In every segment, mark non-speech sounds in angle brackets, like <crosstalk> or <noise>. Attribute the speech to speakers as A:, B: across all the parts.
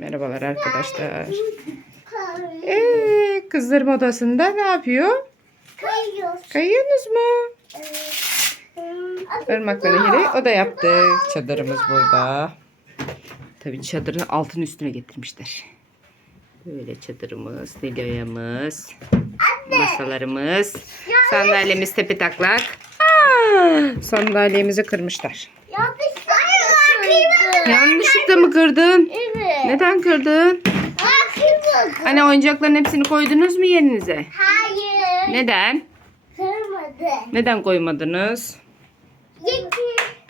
A: Merhabalar arkadaşlar. Ee, kızlarım odasında ne yapıyor?
B: Kayıyoruz.
A: Kayıyorsunuz mu?
B: Ee,
A: Irmak'la Nehir'i o da yaptık. Çadırımız burada. Tabii çadırın altın üstüne getirmişler. Böyle çadırımız, Niloya'mız, masalarımız, sandalyemiz tepe taklak. Aa, sandalyemizi kırmışlar.
B: Yanlışlıkla
A: mı kırdın?
B: Evet.
A: Neden kırdın?
B: Aa.
A: Hani oyuncakların hepsini koydunuz mu yerinize?
B: Hayır.
A: Neden?
B: Kırmadı.
A: Neden koymadınız?
B: Çünkü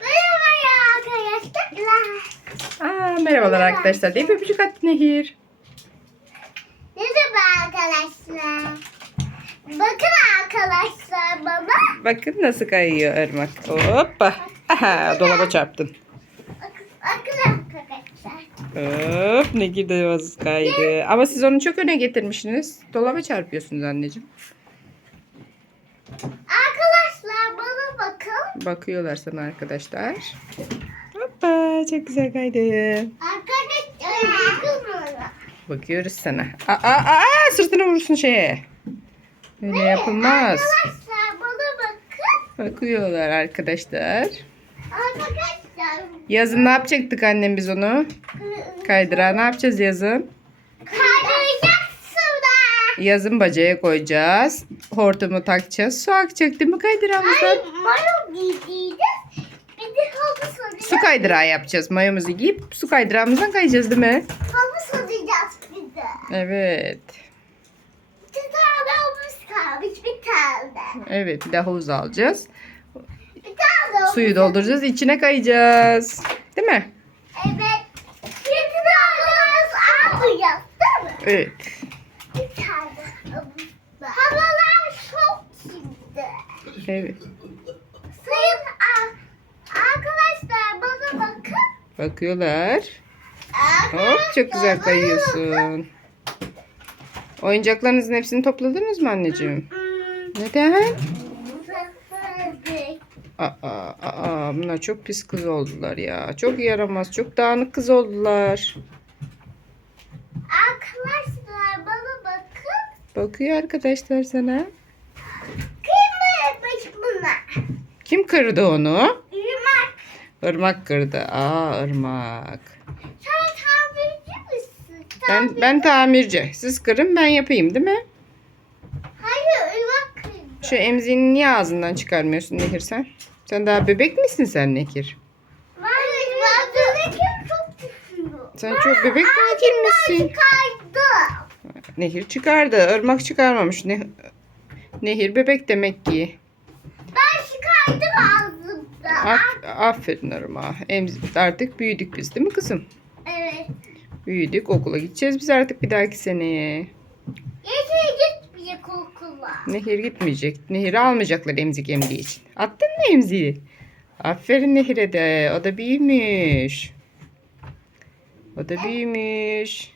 B: merhaba arkadaşlar.
A: Aa, merhabalar arkadaşlar. Deyip öpücük attı Nehir.
B: Merhaba arkadaşlar. Bakın arkadaşlar baba.
A: Bakın nasıl kayıyor ırmak. Hoppa. Aha, dolaba çarptın.
B: Bakın arkadaşlar.
A: Hop Nehir de az kaydı. Ama siz onu çok öne getirmişsiniz. Dolaba çarpıyorsunuz anneciğim.
B: Arkadaşlar bana bakın.
A: Bakıyorlar sana arkadaşlar. Hoppa çok güzel kaydı.
B: Arkadaşlar.
A: Bakıyoruz sana. Aa, aa, aa, sırtına vurursun şeye. Öyle yapılmaz.
B: Arkadaşlar bana bakın.
A: Bakıyorlar arkadaşlar.
B: Arkadaşlar.
A: Yazın ne yapacaktık annem biz onu? Kaydırağı ne yapacağız yazın?
B: Kaydıracaksın da.
A: Yazın bacaya koyacağız. Hortumu takacağız. Su akacak değil mi
B: Ay
A: kaydırağımızdan?
B: mayo giydiydi. Bir de halı saracağız.
A: Su kaydırağı yapacağız. Mayomuzu giyip su kaydırağımızdan kayacağız değil mi?
B: Halı saracağız bir de.
A: Evet.
B: Bir tane havuz kalmış bir tane.
A: Evet bir de havuz alacağız.
B: Bir tane havuz.
A: Suyu dolduracağız. içine kayacağız. Değil mi?
B: Evet. Bir tane almayacağız değil mi?
A: Evet.
B: Bir tane. Havalar çok şimdi.
A: Evet.
B: Sayın arkadaşlar bana bakın.
A: Bakıyorlar. Hop çok güzel kayıyorsun. Oyuncaklarınızın hepsini topladınız mı anneciğim? Neden?
B: Hmm,
A: Aa, aa, bunlar çok pis kız oldular ya. Çok yaramaz, çok dağınık kız oldular.
B: Arkadaşlar bana bakın.
A: Bakıyor arkadaşlar sana.
B: Kim yapmış bunlar?
A: Kim kırdı onu?
B: Irmak.
A: Irmak kırdı. Aa ırmak.
B: Sen tamirci misin?
A: Ben ben tamirci. Siz kırın ben yapayım değil mi?
B: Hayır Irmak kırdı.
A: Şu emziğini niye ağzından çıkarmıyorsun Nehir sen? Sen daha bebek misin sen Nehir?
B: Hayır ben kim çok düşüyor.
A: Sen çok bebek mi Nehir misin?
B: Kaydı.
A: Nehir çıkardı. Irmak çıkarmamış. Ne Nehir bebek demek ki.
B: Ben çıkardım ağzımda.
A: Af- aferin Irmak. Emzik artık büyüdük biz değil mi kızım?
B: Evet.
A: Büyüdük okula gideceğiz biz artık bir dahaki seneye.
B: Yeter gitmeyecek okula.
A: Nehir gitmeyecek. Nehir almayacaklar emzik emdiği için. Attın mı emziği? Aferin Nehir'e de. O da büyümüş. O da büyümüş.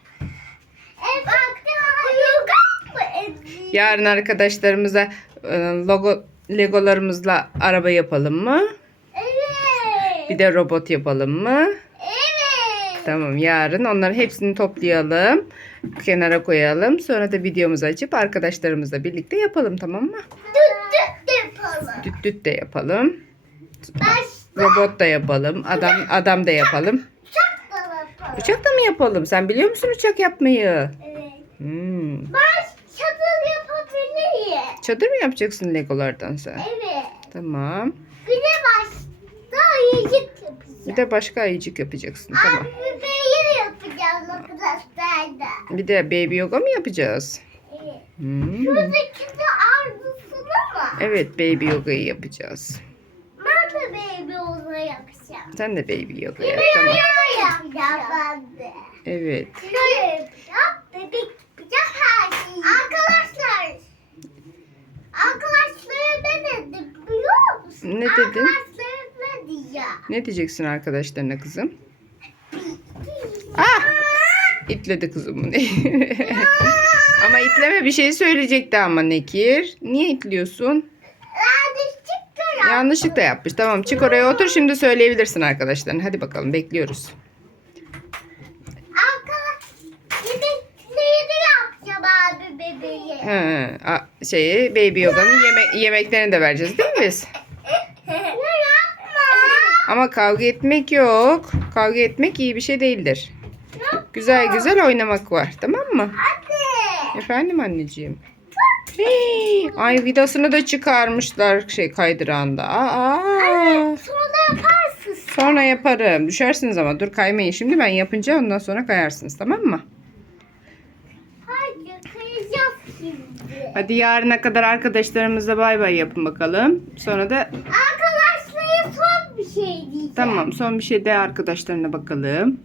B: Evet. Bak uyugan mı evli?
A: Yarın arkadaşlarımıza e, logo legolarımızla araba yapalım mı?
B: Evet.
A: Bir de robot yapalım mı?
B: Evet.
A: Tamam yarın onların hepsini toplayalım. Kenara koyalım. Sonra da videomuzu açıp arkadaşlarımızla birlikte yapalım tamam mı?
B: Düt düt de yapalım.
A: Düt düt de yapalım.
B: Baş
A: Robot da yapalım. Adam adam da yapalım.
B: uçak da yapalım.
A: Uçak da mı yapalım? Sen biliyor musun uçak yapmayı?
B: Evet.
A: Hmm.
B: Baş. Çadır
A: mı yapacaksın legolardan sen?
B: Evet.
A: Tamam.
B: Bir de başta ayıcık yapacağız.
A: Bir de başka ayıcık yapacaksın. Tamam.
B: Abi bebeği yapacağız da.
A: Bir de baby yoga mı yapacağız?
B: Evet.
A: Hmm.
B: Şuradaki de ardısını mı?
A: Evet baby yogayı yapacağız.
B: Ben de baby onu yapacağım.
A: Sen de baby yoga yap. Tamam.
B: yapacağım ben de.
A: Evet.
B: Şöyle ne
A: dedin?
B: Ne
A: diyeceksin arkadaşlarına kızım? Ah! İtledi kızımın. <laughs> ama itleme bir şey söyleyecekti ama Nekir. Niye itliyorsun?
B: Yanlışlıkla
A: yapmış. Tamam çık oraya otur şimdi söyleyebilirsin arkadaşların. Hadi bakalım bekliyoruz. He, şeyi Baby Yoga'nın yeme yemeklerini de vereceğiz değil mi biz? Ama kavga etmek yok. Kavga etmek iyi bir şey değildir. Güzel güzel oynamak var. Tamam mı?
B: Hadi.
A: Efendim anneciğim. Hey, ay vidasını da çıkarmışlar şey kaydırağında. Aa,
B: Sonra yaparsın.
A: sonra yaparım. Düşersiniz ama dur kaymayın. Şimdi ben yapınca ondan sonra kayarsınız tamam mı?
B: Kayacağız şimdi.
A: Hadi yarına kadar arkadaşlarımızla bay bay yapın bakalım. Sonra da
B: bir şey diyeceğim.
A: tamam son bir şey de arkadaşlarına bakalım.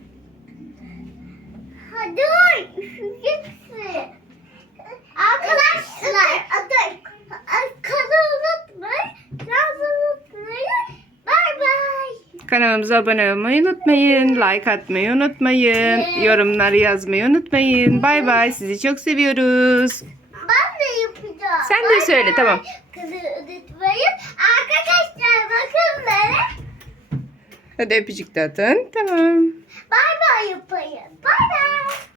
B: Hadi oy, üşüyeceksin. Arkadaşlar, adı, kanı unutmayın, yazı unutmayın. Bay bay.
A: Kanalımıza abone olmayı unutmayın. Like atmayı unutmayın. Yorumları yazmayı unutmayın. Bay bay. Sizi çok seviyoruz.
B: Ben de yapacağım.
A: Sen de söyle,
B: bay.
A: tamam.
B: Kanı unutmayın. Arkadaşlar bakın bana.
A: Hadi öpücük de atın. Tamam.
B: Bay bay yapayım. Bay bay.